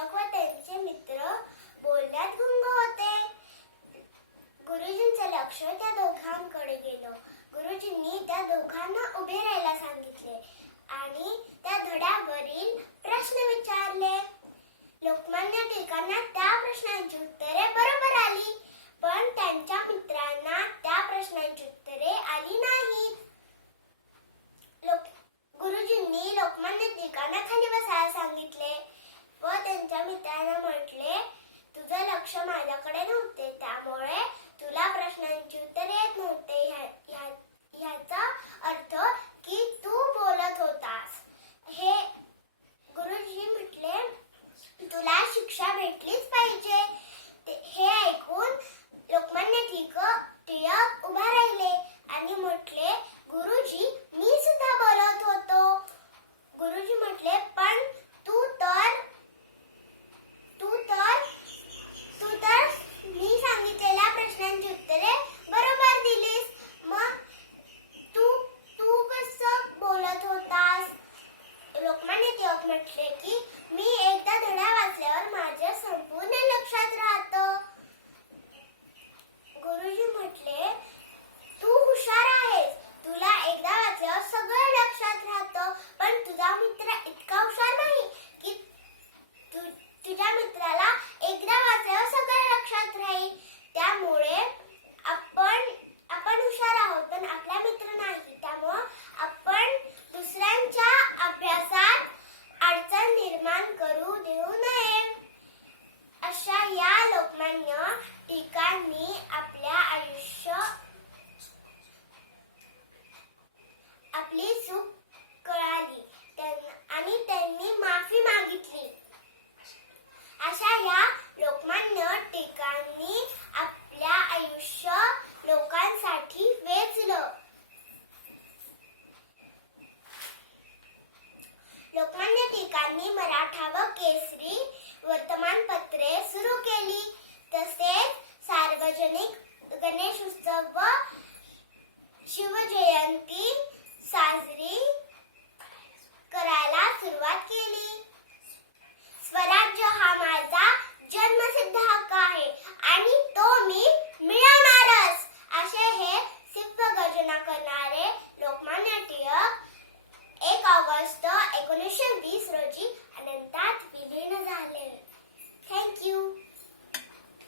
शिक्षक व त्यांचे मित्र बोलण्यात गुंग होते. गुरुजींचं लक्ष त्या दोघांकडे गेलं. गुरुजींनी त्या दोघांना उभे राहायला सांगितले आणि त्या धड्यावरील प्रश्न विचारले. लोकमान्य टिळकांना त्या प्रश्नांची उत्तरे बरोबर आली, पण त्यांच्या मित्रांना त्या प्रश्नांची उत्तरे आली नाहीत. गुरुजींनी लोकमान्य टिळकांना खाली बसायला सांगितले व त्यांच्या मित्रांना म्हटले, तुझं लक्ष माझ्याकडे नव्हते, त्यामुळे तुला प्रश्नांची उत्तरे येत नव्हते. ह्याचा अर्थ की तू बोलत होतास. हे गुरुजी म्हटले, तुला शिक्षा भेटलीच पाहिजे. हे ऐकून लोकमान्य टिळक उभा राहिले आणि म्हटले, गुरुजी मी सुद्धा बोलत होतो. गुरुजी म्हटले, पण तू तर मी सांगितलेल्या प्रश्नांची उत्तरे बरोबर दिलीस. मग तू कसं बोलत होतास? लोकमान्य टिळक म्हटले की मी एकदा धडा वाचल्यावर माझ्या संपूर्ण लक्षात राहतं. गुरुजी म्हटले, तू हुशार आहेस, तुला एकदा वाचल्यावर सगळं लक्षात राहतं, पण तुझा मित्र इतका हुशार नाही की तुझ्या मित्राला एकदा वाचल्यावर सगळं लक्षात राहील. त्यामुळे आपण हुशार आहोत, पण आपला मित्र नाही. त्यामुळे आपण दुसऱ्यांच्या अभ्यासात अडचण निर्माण करू देऊ नये. अशा या लोकमान्य टिळकांनी आपली चूक कळाली आणि त्यांनी माफी मागितली. अशा या लोकमान्य टिळकांनी आपल्या आयुष्य लोकांसाठी वेचलं. लोकमान्य टिळकांनी मराठा व केसरी वर्तमानपत्रे सुरू केली. तसेच सार्वजनिक गणेश उत्सव व शिवजयंती साजरी करायला सुरुवात केली. स्वराज्य हा माझा जन्मसिद्ध हक्क आहे आणि तो मी